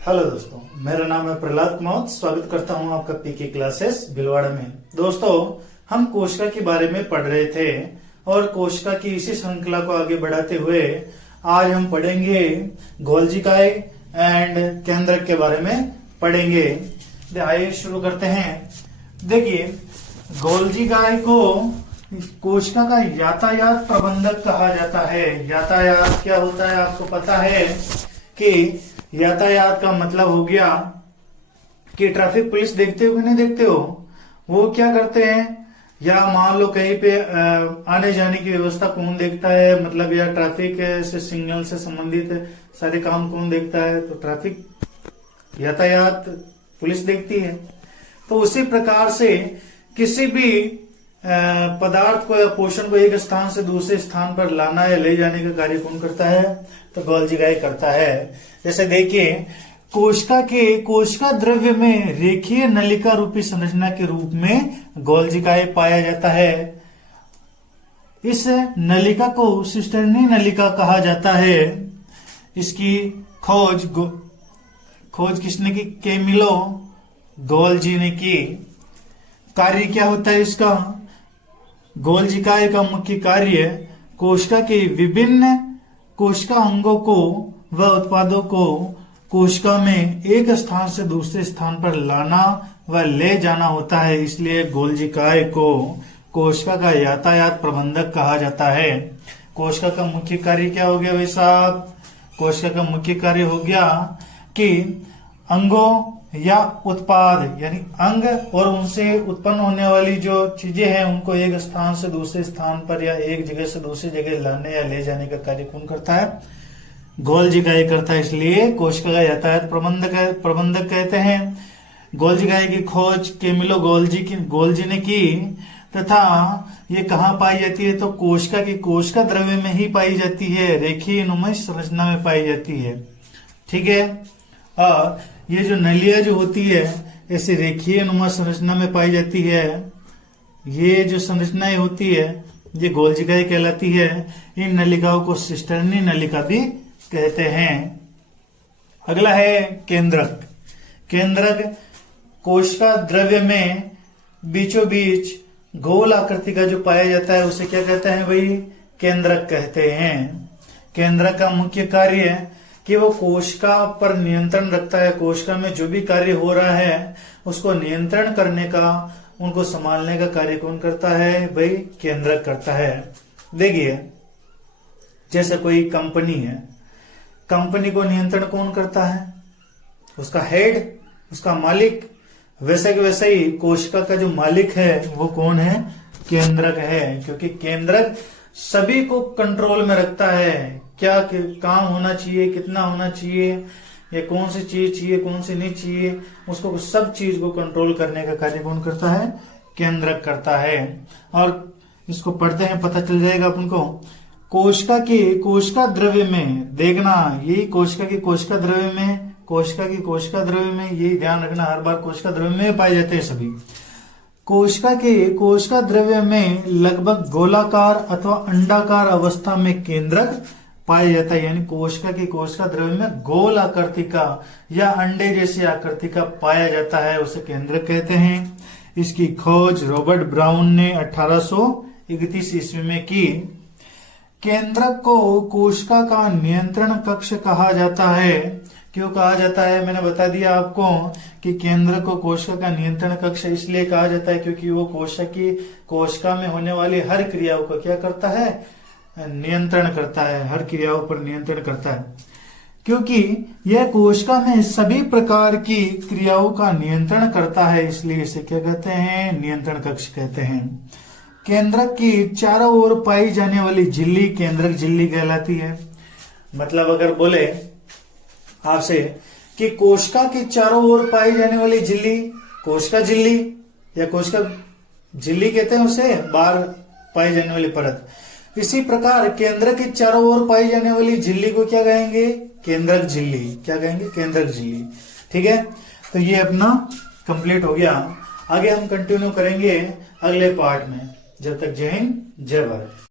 Hello दोस्तों, मेरा नाम है प्रहलाद कुमार। स्वागत करता हूं आपका पीके क्लासेस भिलवाड़ा में। दोस्तों, हम कोशिका के बारे में पढ़ रहे थे और कोशिका की इसी श्रृंखला को आगे बढ़ाते हुए आज हम पढ़ेंगे गोल्जी काय एंड केंद्रक के बारे में पढ़ेंगे। आइए शुरू करते हैं। देखिए, गोल्जी काय को कोशिका का यातायात प्रबंधक कहा जाता है। यातायात क्या होता है आपको पता है कि यातायात का मतलब हो गया कि ट्रैफिक पुलिस देखते हो कि नहीं देखते हो, वो क्या करते हैं, या मान लो कहीं पे आने जाने की व्यवस्था कौन देखता है, मतलब या ट्रैफिक से सिग्नल से संबंधित सारे काम कौन देखता है, तो ट्रैफिक यातायात पुलिस देखती है। तो उसी प्रकार से किसी भी पदार्थ को या पोषण को एक स्थान से दूसरे स्थान पर लाना या ले जाने का कार्य कौन करता है, तो गोल्जी काय करता है। जैसे देखिए, कोशिका द्रव्य में रेखीय नलिका रूपी संरचना के रूप में गोल्जी काय पाया जाता है। इस नलिका को सिस्टर्नी नलिका कहा जाता है। इसकी खोज किसने की? कैमिलो गोल्जी ने की। कार्य क्या होता है इसका? गोल्जी काय का मुख्य कार्य कोशिका के विभिन्न कोशिका अंगों को व उत्पादों को कोशिका में एक स्थान से दूसरे स्थान पर लाना व ले जाना होता है। इसलिए गोल्जी काय को कोशिका का यातायात प्रबंधक कहा जाता है। कोशिका का मुख्य कार्य क्या हो गया भाई साहब? कोशिका का मुख्य कार्य हो गया कि अंगों या उत्पाद यानी अंग और उनसे उत्पन्न होने वाली जो चीजें हैं उनको एक स्थान से दूसरे स्थान पर या एक जगह से दूसरी जगह लाने या ले जाने का कार्य कौन करता है? गोल्जी काय करता है। इसलिए कोशिका का यातायात प्रबंधक कहते हैं। गोल्जी काय की खोज कैमिलो गोल्जी ने की तथा ये कहाँ पाई जाती है? तो कोशिका द्रव्य में ही पाई जाती है, रेखीय नुमा संरचना में पाई जाती है। ठीक है। और ये जो नलिया जो होती है ऐसे रेखीय नुमा संरचना में पाई जाती है। ये जो संरचनाएं होती है ये गोल्जी काय कहलाती है। इन नलिकाओं को सिस्टर्नी नलिका भी कहते हैं। अगला है केंद्रक। केंद्रक कोशिका द्रव्य में बीचों बीच गोल आकृति का जो पाया जाता है उसे क्या कहते हैं भाई? केंद्रक कहते हैं। केंद्रक का मुख्य कार्य कि वो कोशिका पर नियंत्रण रखता है। कोशिका में जो भी कार्य हो रहा है उसको नियंत्रण करने का, उनको संभालने का कार्य कौन करता है भाई? केंद्रक करता है। देखिए, जैसे कोई कंपनी है, कंपनी को नियंत्रण कौन करता है? उसका हेड, उसका मालिक। वैसे कि वैसे ही कोशिका का जो मालिक है वो कौन है? केंद्रक है। क्योंकि केंद्रक सभी को कंट्रोल में रखता है। क्या काम होना चाहिए, कितना होना चाहिए, या कौन सी चीज चाहिए, कौन सी नहीं चाहिए, उसको सब चीज को कंट्रोल करने का कार्य कौन करता है? केंद्रक करता है। और इसको पढ़ते हैं पता चल जाएगा अपन को। कोशिका द्रव्य में देखना, यही कोशिका की कोशिका द्रव्य में यही ध्यान रखना, हर बार कोशिका द्रव्य में पाए जाते हैं सभी। कोशिका द्रव्य में लगभग गोलाकार अथवा अंडाकार अवस्था में केंद्रक पाया जाता है। यानी कोशिका द्रव्य में गोल आकृति का या अंडे जैसी आकृति का पाया जाता है, उसे केंद्रक कहते हैं। इसकी खोज रॉबर्ट ब्राउन ने 1831 ईस्वी में की। केंद्रक को कोशिका का नियंत्रण कक्ष कहा जाता है। क्यों कहा जाता है? मैंने बता दिया आपको कि केंद्रक को कोशिका का नियंत्रण कक्ष इसलिए कहा जाता है क्योंकि वो कोशिका में होने वाली हर क्रियाओं को क्या करता है? नियंत्रण करता है। हर क्रियाओं पर नियंत्रण करता है। क्योंकि यह कोशिका में सभी प्रकार की क्रियाओं का नियंत्रण करता है, इसलिए इसे क्या कहते हैं? नियंत्रण कक्ष कहते हैं। केंद्रक की चारों ओर पाई जाने वाली झिल्ली केंद्रक झिल्ली कहलाती है। मतलब अगर बोले आपसे कि कोशिका की चारों ओर पाई जाने वाली झिल्ली कोशिका झिल्ली या कोशिका झिल्ली कहते हैं उसे, बाहर पाई जाने वाली परत। इसी प्रकार केंद्रक की चारों ओर पाई जाने वाली झिल्ली को क्या कहेंगे? केंद्रक झिल्ली। क्या कहेंगे? केंद्रक झिल्ली। ठीक है। तो ये अपना कंप्लीट हो गया। आगे हम कंटिन्यू करेंगे अगले पार्ट में। जब तक जय हिंद, जय भारत।